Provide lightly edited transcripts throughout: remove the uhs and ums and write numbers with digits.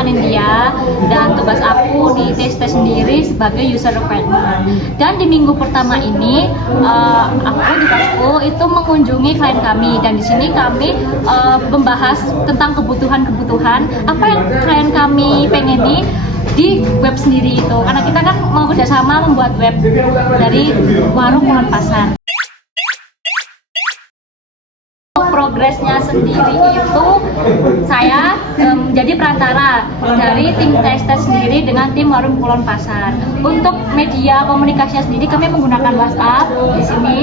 Anindya dan tugas aku di tes sendiri sebagai user requirement. Dan di minggu pertama ini aku di Kasku itu mengunjungi klien kami dan di sini kami membahas tentang kebutuhan apa yang klien kami pengeni di web sendiri itu, karena kita kan mau kerjasama membuat web dari warung Kulon Pasar. Progresnya sendiri itu saya menjadi perantara dari tim tes sendiri dengan tim warung Kulon Pasar. Untuk media komunikasinya sendiri kami menggunakan WhatsApp di sini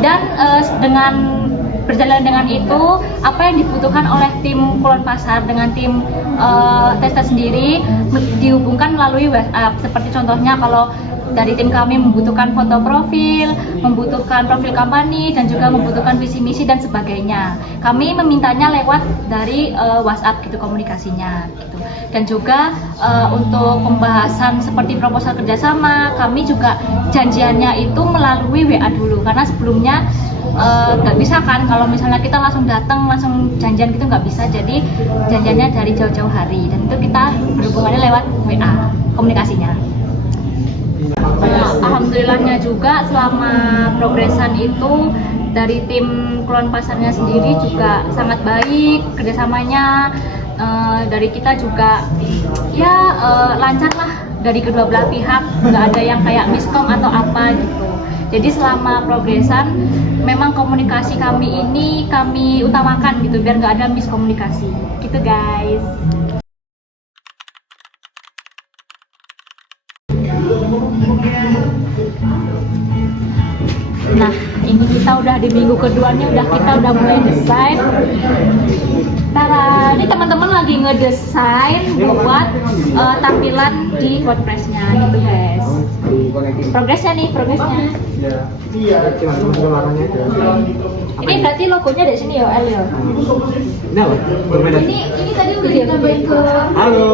dan dengan berjalan dengan itu apa yang dibutuhkan oleh tim Kulon Pasar dengan tim tes sendiri dihubungkan melalui WhatsApp. Seperti contohnya kalau dari tim kami membutuhkan foto profil, membutuhkan profil company, dan juga membutuhkan visi misi dan sebagainya. Kami memintanya lewat dari WhatsApp gitu komunikasinya gitu. Dan juga untuk pembahasan seperti proposal kerjasama, kami juga janjiannya itu melalui WA dulu karena sebelumnya nggak bisa kan kalau misalnya kita langsung datang langsung janjian gitu nggak bisa, jadi janjiannya dari jauh-jauh hari dan itu kita berhubungannya lewat WA komunikasinya. Alhamdulillahnya juga selama progresan itu dari tim Kulon Pasarnya sendiri juga sangat baik kerjasamanya, dari kita juga ya lancar lah dari kedua belah pihak, nggak ada yang kayak miskom atau apa gitu. Jadi selama progresan memang komunikasi kami ini kami utamakan gitu biar nggak ada miskomunikasi gitu guys. Nah, ini kita udah di minggu kedua nih, kita udah mulai desain. Tara, ini teman-teman lagi ngedesain buat tampilan di WordPress-nya gitu guys. Progresnya. Ini berarti logonya dari sini ya, El ya. Ini tadi udah ditambahin ke. Halo.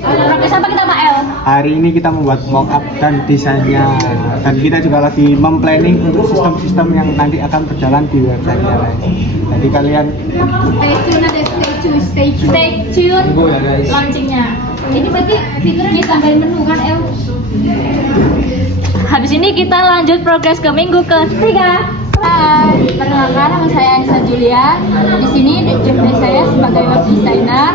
Progres apa kita Pak El? Hari ini kita membuat mockup dan desainnya, dan kita juga lagi memplanning untuk sistem-sistem yang nanti akan berjalan di website-nya guys. Jadi kalian stay tune launchingnya. Ini berarti fiturnya ditambahin menu kan El? Habis ini kita lanjut progres ke minggu ketiga. Hai, perkenalkan nama saya Anissa Julia. Di sini job desk saya sebagai web designer.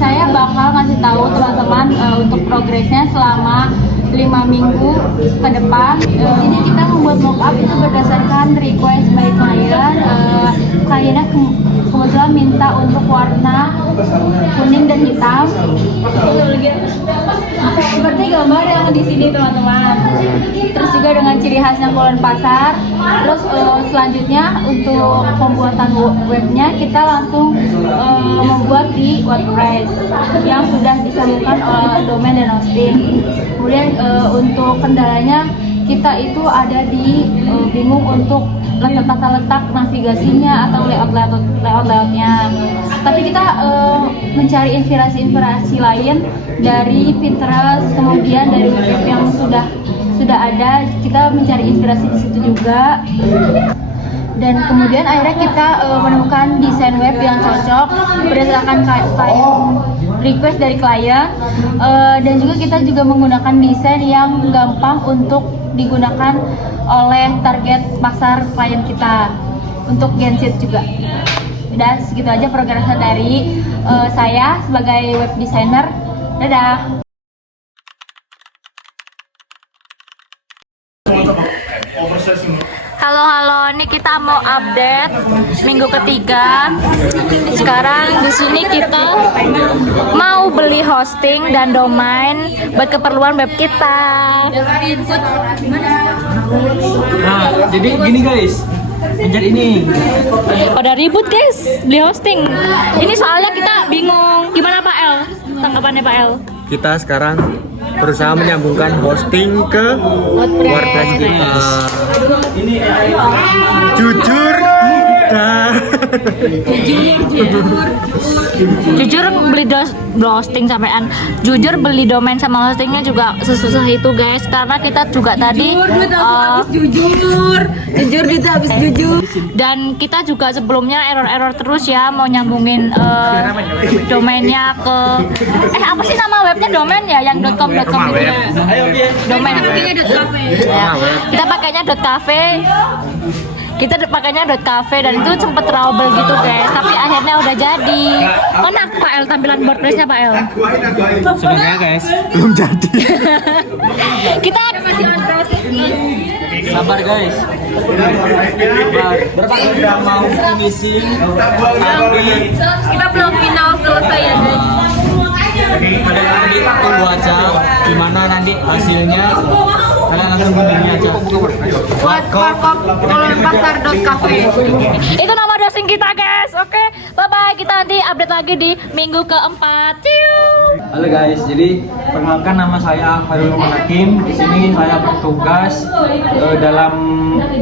Saya bakal ngasih tahu teman-teman untuk progresnya selama 5 minggu ke depan. Ini kita membuat mockup itu berdasarkan request by klien. Kliennya kebetulan minta untuk warna kuning dan hitam. Seperti gambar yang di sini teman-teman. Terus juga dengan ciri khasnya Kulon Pasar. Terus selanjutnya untuk pembuatan webnya kita langsung membuat di WordPress yang sudah disambungkan oleh domain dan hosting. Kemudian untuk kendalanya kita itu ada di bingung untuk tata letak navigasinya atau layoutnya. Tapi kita mencari inspirasi lain dari Pinterest, kemudian dari web yang sudah ada, kita mencari inspirasi di situ juga. Dan kemudian akhirnya kita menemukan desain web yang cocok berdasarkan request dari klien, dan juga kita juga menggunakan desain yang gampang untuk digunakan oleh target pasar klien kita untuk Gensit juga. Udah segitu aja progresnya dari saya sebagai web designer. Dadah. Halo, ini kita mau update minggu ketiga. Sekarang di sini kita mau beli hosting dan domain buat keperluan web kita. Nah, jadi gini guys, pencet ini. Pada ribut guys, beli hosting. Ini soalnya kita bingung. Gimana Pak El? Tanggapannya Pak El? kita sekarang berusaha menyambungkan hosting ke WordPress kita. Jujur mudah. Jujur beli hosting sampean. Jujur beli domain sama hostingnya juga sesusah itu guys, karena kita juga tadi jujur itu habis jujur. dan kita juga sebelumnya error terus ya mau nyambungin domainnya ke apa sih nama webnya domain ya yang .com itu ya. Domain ya. Kita pakainya .cafe. Kita pakainya .cafe dan itu sempet trouble gitu guys, tapi akhirnya udah jadi. Enak Pak El tampilan WordPress-nya Pak El. Sebenarnya guys belum jadi. Kita Masih on proses nih. Sabar guys. Sabar. Udah mau finishing tapi Kita belum final selesai ya guys. nanti tunggu aja gimana nanti hasilnya. Kalian langsung guntingin aja. Buat kolonpasar.cafe. itu nama dosing kita guys. Oke, bye bye. Kita nanti update lagi di minggu keempat. Halo guys, jadi perkenalkan nama saya Farul Hakim. Di sini saya bertugas dalam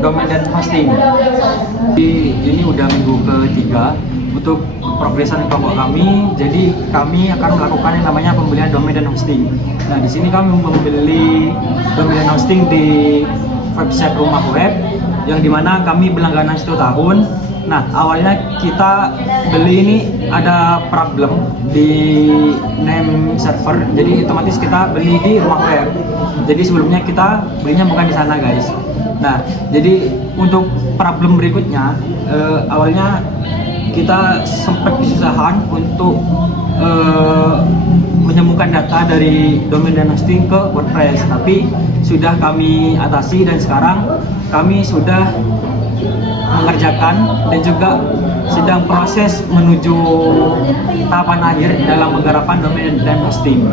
domain dan hosting. Ini udah minggu ketiga untuk progresan kelompok kami. Jadi kami akan melakukan yang namanya pembelian domain dan hosting. Nah, di sini kami membeli domain dan hosting di website rumah web yang dimana kami berlangganan 1 tahun. Nah, awalnya kita beli ini ada problem di name server, jadi otomatis kita beli di rumah web. Jadi sebelumnya kita belinya bukan di sana guys. Nah, jadi untuk problem berikutnya, awalnya kita sempat kesusahan untuk menyambungkan data dari domain dan hosting ke WordPress, tapi sudah kami atasi dan sekarang kami sudah mengerjakan dan juga sedang proses menuju tahapan akhir dalam penggarapan domain dan hosting.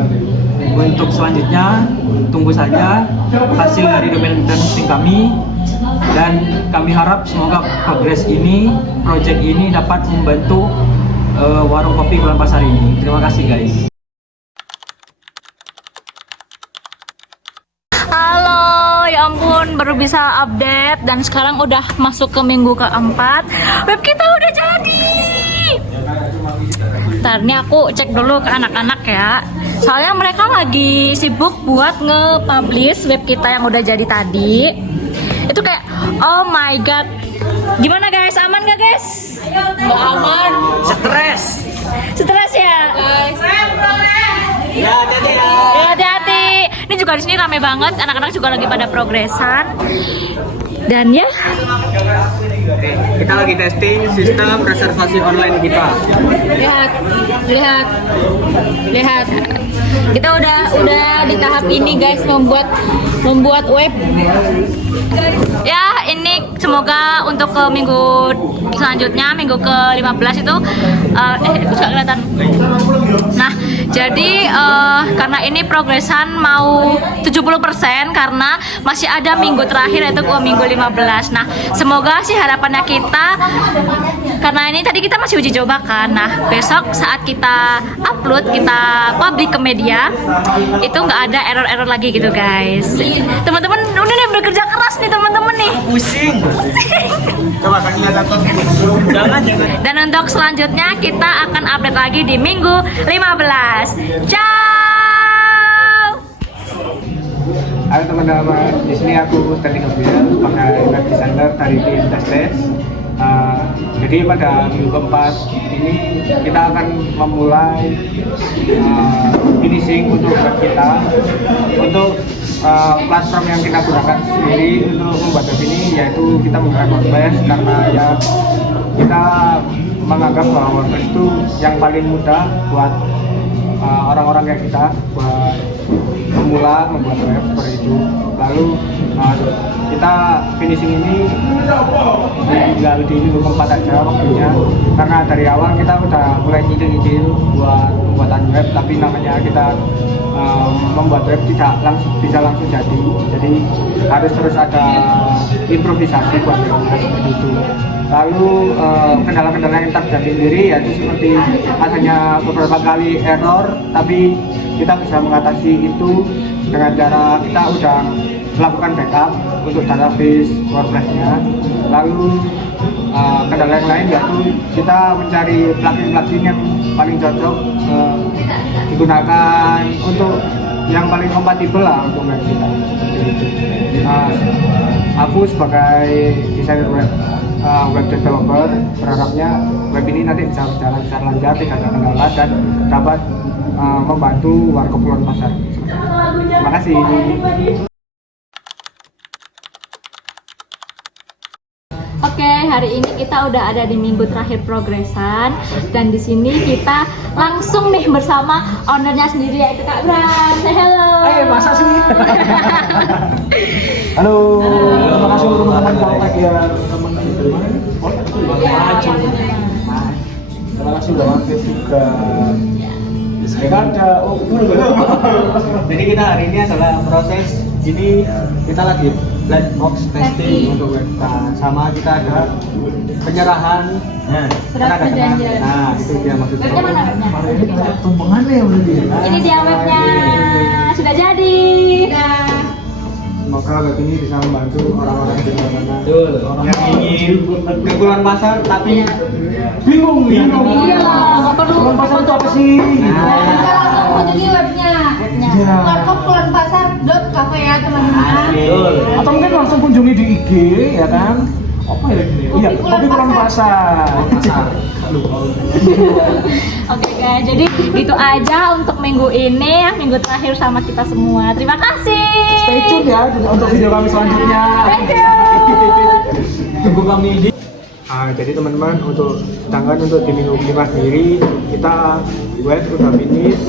Untuk selanjutnya tunggu saja hasil dari domain dan hosting kami, dan kami harap semoga progres ini, project ini dapat membantu warung kopi Kulon Pasar ini. Terima kasih guys. Halo, ya ampun baru bisa update dan sekarang udah masuk ke minggu keempat. Web kita udah jadi. Ntar ini aku cek dulu ke anak-anak ya. Soalnya mereka lagi sibuk buat nge-publish web kita yang udah jadi tadi. Itu kayak oh my god. Gimana guys? Aman gak guys? Aman. Stres. Stres ya? Ya, hati-hati ya. Hati-hati. Ini juga di sini rame banget, anak-anak juga lagi pada progresan. Dan ya, Kita lagi testing sistem reservasi online kita. Lihat. Kita udah di tahap ini guys, membuat web. ya ini semoga untuk ke minggu selanjutnya, minggu ke-15 itu bisa kelihatan. Nah, jadi karena ini progresan mau 70% karena masih ada minggu terakhir yaitu ke minggu 15. Nah, semoga sih harapannya kita, karena ini tadi kita masih uji coba kan. Nah, besok saat kita upload, kita publik ke media, itu nggak ada error-error lagi gitu guys. Teman-teman udah nih bekerja keras nih teman-teman nih. Pusing. Coba kasih lihat laptop. Jangan. Dan untuk selanjutnya kita akan update lagi di minggu 15. Ciao. Halo teman-teman, di sini aku Stanley Gabriel, sebagai web designer dari tim Testes. Jadi pada minggu keempat ini kita akan memulai finishing untuk web kita. Untuk platform yang kita gunakan sendiri untuk membuat web ini yaitu kita menggunakan WordPress, karena ya kita menganggap bahwa WordPress itu yang paling mudah buat orang-orang kayak kita buat memula membuat web seperti itu. Lalu kita finishing ini tinggal di minggu keempat aja waktunya, karena dari awal kita udah mulai nyicil-nyicil buat pembuatan web, tapi namanya kita membuat web tidak bisa langsung jadi harus terus ada improvisasi buat web seperti itu. Lalu kendala-kendala yang terjadi sendiri yaitu seperti adanya beberapa kali error, tapi kita bisa mengatasi itu dengan cara kita udah melakukan backup untuk database WordPress-nya. Lalu kendala yang lain yaitu kita mencari plugin-plugin yang paling cocok digunakan untuk yang paling kompatibel lah untuk web kita. Aku sebagai desainer web developer berharapnya web ini nanti bisa berjalan secara lancar, tidak ada kendala dan dapat membantu warga Kulon Pasar. Terima kasih. Oke, hari ini kita udah ada di minggu terakhir progresan dan di sini kita langsung nih bersama ownernya sendiri yaitu Kak Bran. Say hello. Masa sih? Halo. Terima kasih untuk teman-teman kontak ya. Teman dari mana? Terima kasih udah mampir juga. Ada. Jadi kita hari ini adalah proses ini kita lagi black box testing untuk web kita, sama kita ada penyerahan Surat tenaga kerja. perjanjian. Nah itu dia maksudnya. Webnya mana webnya? Tumpengannya ya udah dia. Ini dia webnya. Sudah jadi. Semoga web ini bisa membantu orang-orang di luar sana Betul. yang ingin ke Kulon Pasar tapi Bingung. Iya, nggak perlu. Kulon Pasar itu apa sih? Bisa langsung kunjungi webnya. Iya. Warkop-kulonpasar.cafe ya teman-teman. Betul. Atau mungkin langsung kunjungi di IG ya kan? Apa ya ini? Iya, Kopi Kulon Pasar. Oke guys, jadi itu aja untuk minggu ini, minggu terakhir sama kita semua. Terima kasih. Stay tune ya untuk video kami selanjutnya. Thank you. Tunggu kami di jadi teman-teman sedangkan untuk di minggu kelima sendiri kita web sudah finish.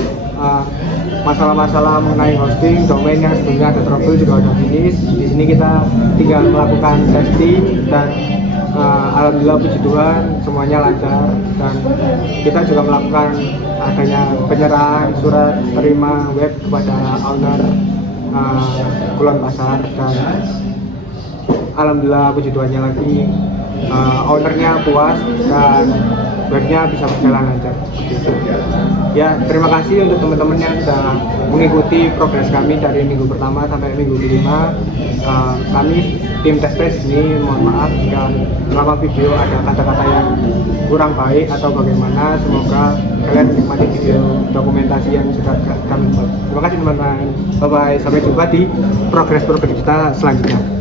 Masalah-masalah mengenai hosting, domain yang sebelumnya ada trouble juga udah finish. Di sini kita tinggal melakukan testing dan alhamdulillah puji Tuhan semuanya lancar, dan kita juga melakukan adanya penyerahan surat terima web kepada owner Kulon Pasar, dan alhamdulillah puji Tuhannya lagi ownernya puas dan webnya bisa berjalan lancar. Ya, terima kasih untuk teman-teman yang sudah mengikuti progres kami dari minggu pertama sampai minggu kelima. Kami tim Testes ini mohon maaf jika selama video ada kata-kata yang kurang baik atau bagaimana. Semoga kalian menikmati video dokumentasi yang sudah kami buat. Terima kasih teman-teman. Bye bye. Sampai jumpa di progres kita selanjutnya.